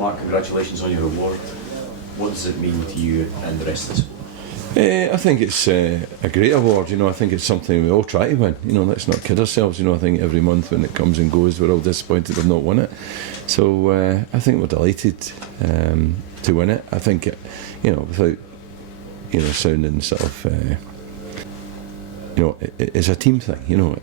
Mark, congratulations on your award. What does it mean to you and the rest of the squad? I think it's a great award. I think it's something we all try to win. Let's not kid ourselves. I think every month when it comes and goes, we're all disappointed we've not won it. So I think we're delighted to win it. I think, without sounding sort of. It's a team thing.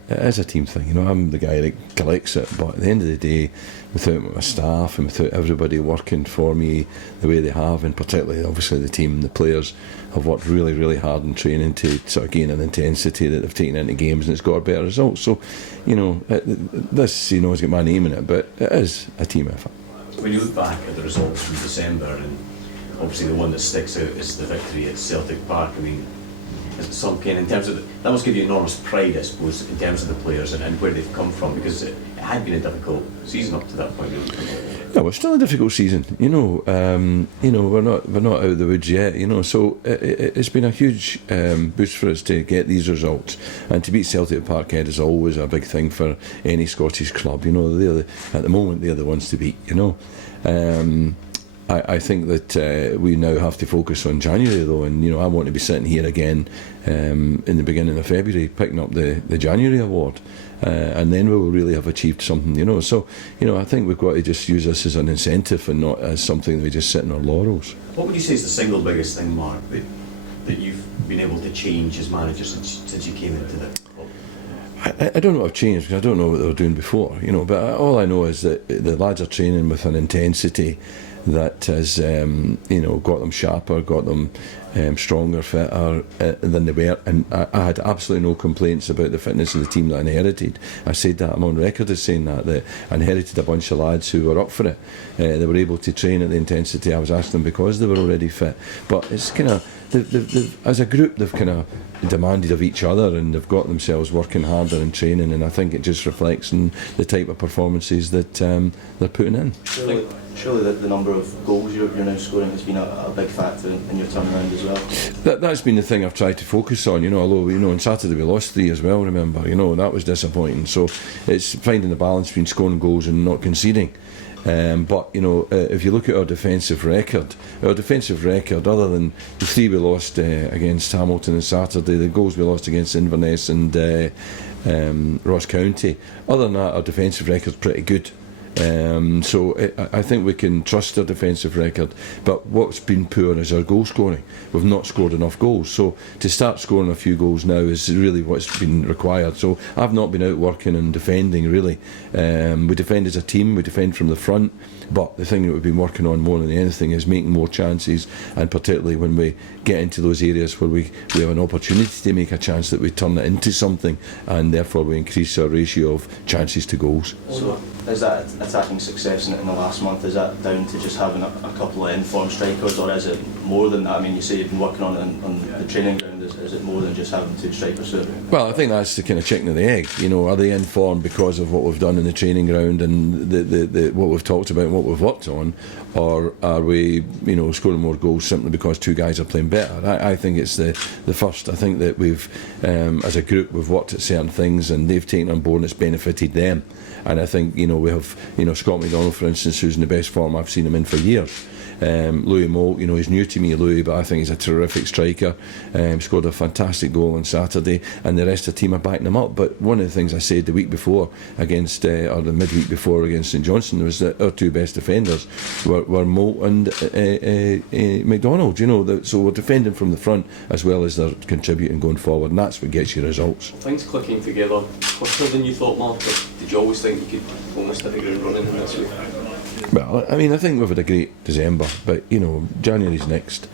It is a team thing. I'm the guy that collects it, but at the end of the day, without my staff and without everybody working for me the way they have, and particularly obviously the team, the players have worked really, really hard in training to sort of gain an intensity that they've taken into games, and it's got a better result. So, this has got my name in it, but it is a team effort. When you look back at the results from December, and obviously the one that sticks out is the victory at Celtic Park. I mean, in terms of that must give you enormous pride, I suppose, in terms of the players and where they've come from, because it had been a difficult season up to that point. No, it's still a difficult season. We're not out of the woods yet. So it's been a huge boost for us to get these results, and to beat Celtic at Parkhead is always a big thing for any Scottish club. At the moment they're the ones to beat. I think that we now have to focus on January though, and I want to be sitting here again in the beginning of February picking up the January award, and then we will really have achieved something. So I think we've got to just use this as an incentive and not as something that we just sit in our laurels. What would you say is the single biggest thing, Mark, that you've been able to change as manager since you came into the club? I don't know what I've changed, because I don't know what they were doing before, but all I know is that the lads are training with an intensity that has got them sharper, got them stronger, fitter than they were, and I had absolutely no complaints about the fitness of the team that I inherited. I said that, I'm on record as saying that I inherited a bunch of lads who were up for it. They were able to train at the intensity I was asking them because they were already fit. But it's kind of, as a group, they've kind of demanded of each other, and they've got themselves working harder and training, and I think it just reflects in the type of performances that they're putting in. Surely the number of goals you're now scoring has been a big factor in your turnaround as well. That's been the thing I've tried to focus on, although on Saturday we lost 3 as well, remember, that was disappointing. So it's finding the balance between scoring goals and not conceding. But if you look at our defensive record, other than the 3 we lost against Hamilton on Saturday, the goals we lost against Inverness and Ross County, other than that, our defensive record's pretty good. So I think we can trust our defensive record, but what's been poor is our goal scoring. We've not scored enough goals, so to start scoring a few goals now is really what's been required. So I've not been out working and defending really. We defend as a team, we defend from the front, but the thing that we've been working on more than anything is making more chances, and particularly when we get into those areas where we have an opportunity to make a chance, that we turn it into something, and therefore we increase our ratio of chances to goals. So is that attacking success in the last month, is that down to just having a couple of informed strikers, or is it more than that? I mean, you say you've been working on it on the training ground. Is it more than just having 2 strikers? Well, I think that's the kind of chicken and the egg. Are they informed because of what we've done in the training ground and the what we've talked about and what we've worked on, or are we scoring more goals simply because 2 guys are playing better? I think it's the first. I think that we've as a group we've worked at certain things and they've taken on board and it's benefited them. And I think we have Scott McDonald, for instance, who's in the best form I've seen him in for years. Louis Moult, he's new to me, Louis, but I think he's a terrific striker. Scored a fantastic goal on Saturday, and the rest of the team are backing him up. But one of the things I said the week before against, or the midweek before against St Johnstone, was that our 2 best defenders were Moult and McDonald. So we're defending from the front as well as they're contributing going forward, and that's what gets you results. Things clicking together quicker than you thought, Mark. Did you always think you could almost hit the ground running in this way? Well, I mean, I think we've had a great December, but January's next.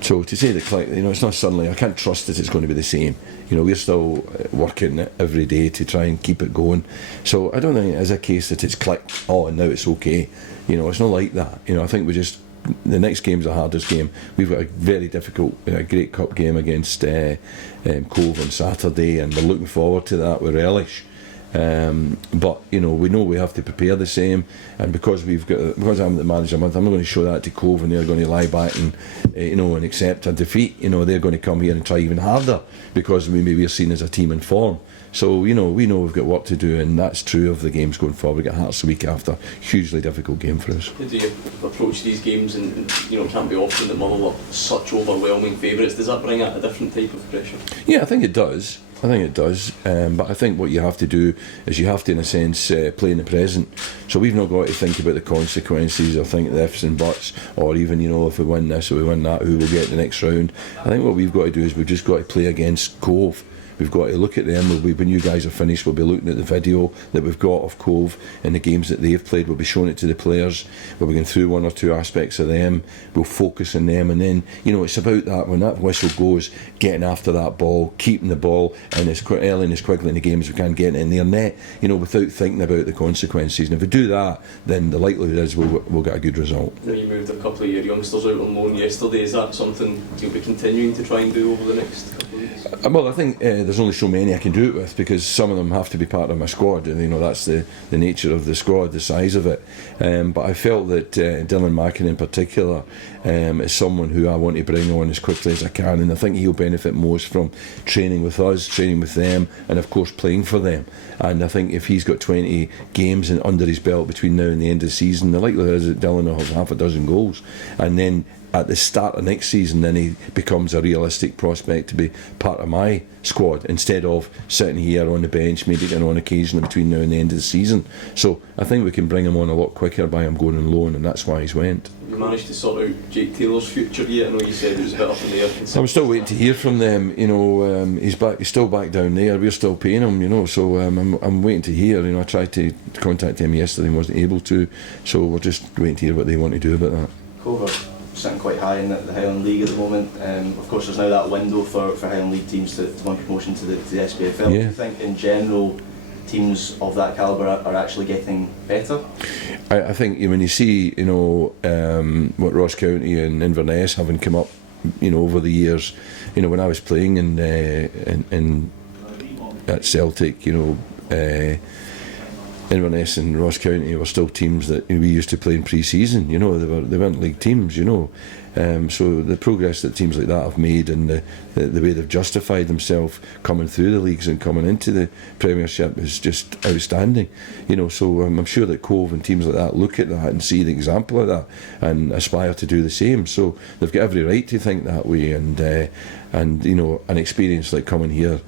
So to say that, it's not suddenly, I can't trust that it's going to be the same. We're still working every day to try and keep it going. So I don't think it is a case that it's clicked, and now it's okay. It's not like that. I think the next game's the hardest game. We've got a very difficult, great cup game against Cove on Saturday, and we're looking forward to that with relish. But we know we have to prepare the same, and because I'm the manager month, I'm not going to show that to Cove and they're going to lie back and and accept a defeat. They're going to come here and try even harder because we're seen as a team in form. So we know we've got work to do, and that's true of the games going forward. We get Hearts the week after, hugely difficult game for us. How do you approach these games, and it can't be often that Motherwell are such overwhelming favourites? Does that bring out a different type of pressure? Yeah, I think it does. But I think what you have to do is you have to, in a sense, play in the present. So we've not got to think about the consequences or think the ifs and buts, or even if we win this or we win that, who will get the next round. I think what we've got to do is we've just got to play against Cove. We've got to look at them. When you guys are finished, we'll be looking at the video that we've got of Cove and the games that they've played. We'll be showing it to the players. We'll be going through one or two aspects of them. We'll focus on them, and then it's about that. When that whistle goes, getting after that ball, keeping the ball, and as early and as quickly in the game as we can, getting it in their net. Without thinking about the consequences. And if we do that, then the likelihood is we'll get a good result. You moved a couple of your youngsters out on loan yesterday. Is that something you'll be continuing to try and do over the next couple of weeks? Well, I think there's only so many I can do it with, because some of them have to be part of my squad, and that's the nature of the squad, the size of it. But I felt that Dylan Mackin in particular is someone who I want to bring on as quickly as I can, and I think he'll benefit most from training with us, training with them, and of course playing for them. And I think if he's got 20 games under his belt between now and the end of the season, the likelihood is that Dylan will have half a dozen goals, and then at the start of next season, then he becomes a realistic prospect to be part of my squad instead of sitting here on the bench, maybe getting on occasion between now and the end of the season. So I think we can bring him on a lot quicker by him going on loan, and that's why he's went. You managed to sort out Jake Taylor's future yet? I know you said it was a bit up in the air. I'm still waiting to hear from them. He's still back down there. We're still paying him. So I'm waiting to hear. I tried to contact him yesterday and wasn't able to. So we're just waiting to hear what they want to do about that. Cove sitting quite high in the Highland League at the moment. Of course, there's now that window for Highland League teams to win promotion to the SPFL. Yeah. Do you think, in general, teams of that calibre are actually getting better? I think when you see, what Ross County and Inverness having come up, over the years, when I was playing in at Celtic, Inverness and Ross County were still teams that we used to play in pre-season. They weren't league teams. So the progress that teams like that have made, and the way they've justified themselves coming through the leagues and coming into the Premiership is just outstanding. So I'm sure that Cove and teams like that look at that and see the example of that and aspire to do the same. So they've got every right to think that way, and an experience like coming here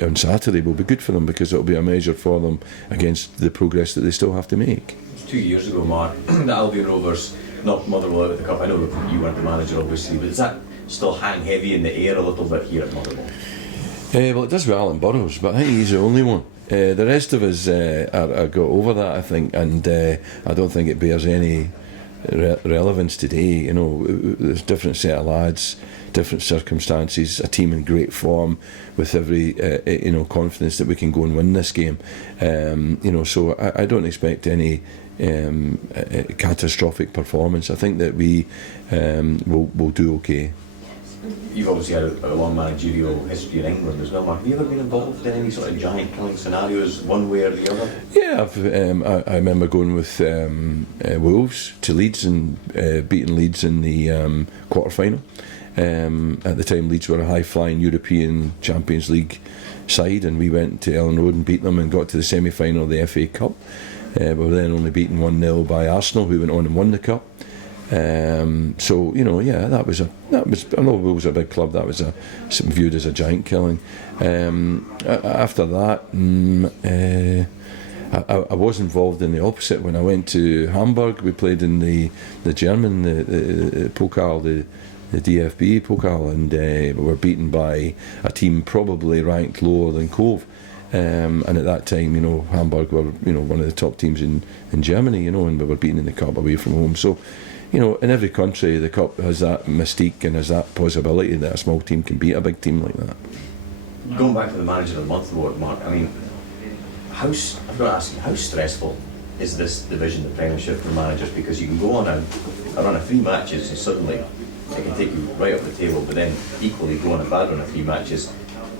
on Saturday will be good for them, because it'll be a measure for them against the progress that they still have to make. 2 years ago, Mark, the Albion Rovers knocked Motherwell out of the cup. I know that you weren't the manager, obviously, but does that still hang heavy in the air a little bit here at Motherwell? Well, it does with Alan Burrows, but I think he's the only one. The rest of us are got over that, I think, and I don't think it bears any relevance today. There's a different set of lads, different circumstances, a team in great form with every confidence that we can go and win this game. So I don't expect any catastrophic performance. I think that we will do okay. You've obviously had a long managerial history in England as well, Mark. Have you ever been involved in any sort of giant killing scenarios, one way or the other? Yeah, I remember going with Wolves to Leeds and beating Leeds in the quarter-final. At the time, Leeds were a high-flying European Champions League side, and we went to Ellen Road and beat them and got to the semi-final of the FA Cup. We were then only beaten 1-0 by Arsenal, who went on and won the cup. That was I know Wolves are a big club. That was viewed as a giant killing. After that, I was involved in the opposite when I went to Hamburg. We played in the German, the Pokal, the DFB Pokal, and we were beaten by a team probably ranked lower than Cove. And at that time, Hamburg were one of the top teams in Germany, and we were beaten in the cup away from home. So, in every country, the cup has that mystique and has that possibility that a small team can beat a big team like that. Going back to the manager of the month award, Mark, I mean, I've got to ask you, how stressful is this division, the Premiership, for managers? Because you can go on a run of 3 matches and suddenly it can take you right up the table, but then equally go on a bad run of 3 matches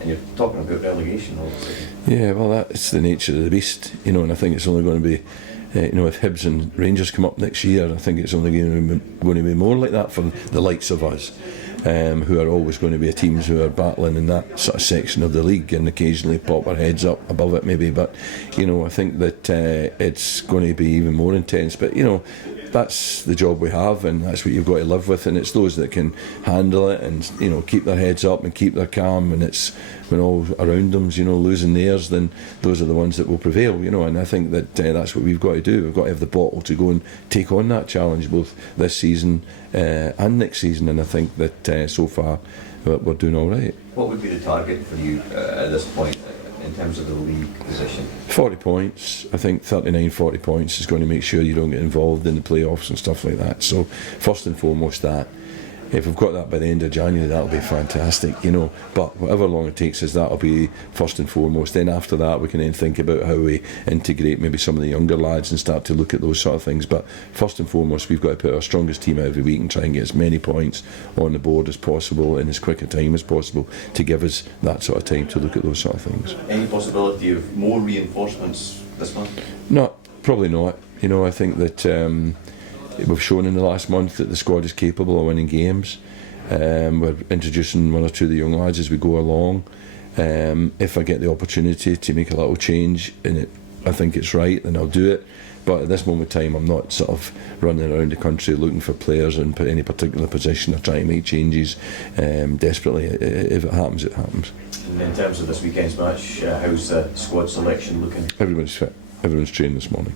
And you're talking about relegation all of a sudden. Yeah, well, that's the nature of the beast, you know, and I think it's only going to be, you know, if Hibs and Rangers come up next year, I think it's only going to be more like that for the likes of us, who are always going to be teams who are battling in that sort of section of the league and occasionally pop our heads up above it maybe. But, you know, I think that it's going to be even more intense. But, you know, that's the job we have, and that's what you've got to live with, and it's those that can handle it and, you know, keep their heads up and keep their calm, and it's when all around them's, you know, losing theirs, then those are the ones that will prevail, you know. And I think that that's what we've got to do. We've got to have the bottle to go and take on that challenge both this season and next season, and I think that so far we're doing all right. What would be the target for you at this point in terms of the league position? 40 points. I think 39, 40 points is going to make sure you don't get involved in the playoffs and stuff like that. So first and foremost that. If we've got that by the end of January, that'll be fantastic, you know. But whatever long it takes us, that'll be first and foremost. Then after that, we can then think about how we integrate maybe some of the younger lads and start to look at those sort of things. But first and foremost, we've got to put our strongest team out every week and try and get as many points on the board as possible in as quick a time as possible to give us that sort of time to look at those sort of things. Any possibility of more reinforcements this month? No, probably not. You know, I think that we've shown in the last month that the squad is capable of winning games. We're introducing one or two of the young lads as we go along. If I get the opportunity to make a little change in it, I think it's right, then I'll do it. But at this moment in time, I'm not sort of running around the country looking for players in any particular position or trying to make changes desperately. If it happens, it happens. And in terms of this weekend's match, how's the squad selection looking? Everyone's fit. Everyone's trained this morning.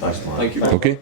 Thanks, Mark. Thank you. Okay.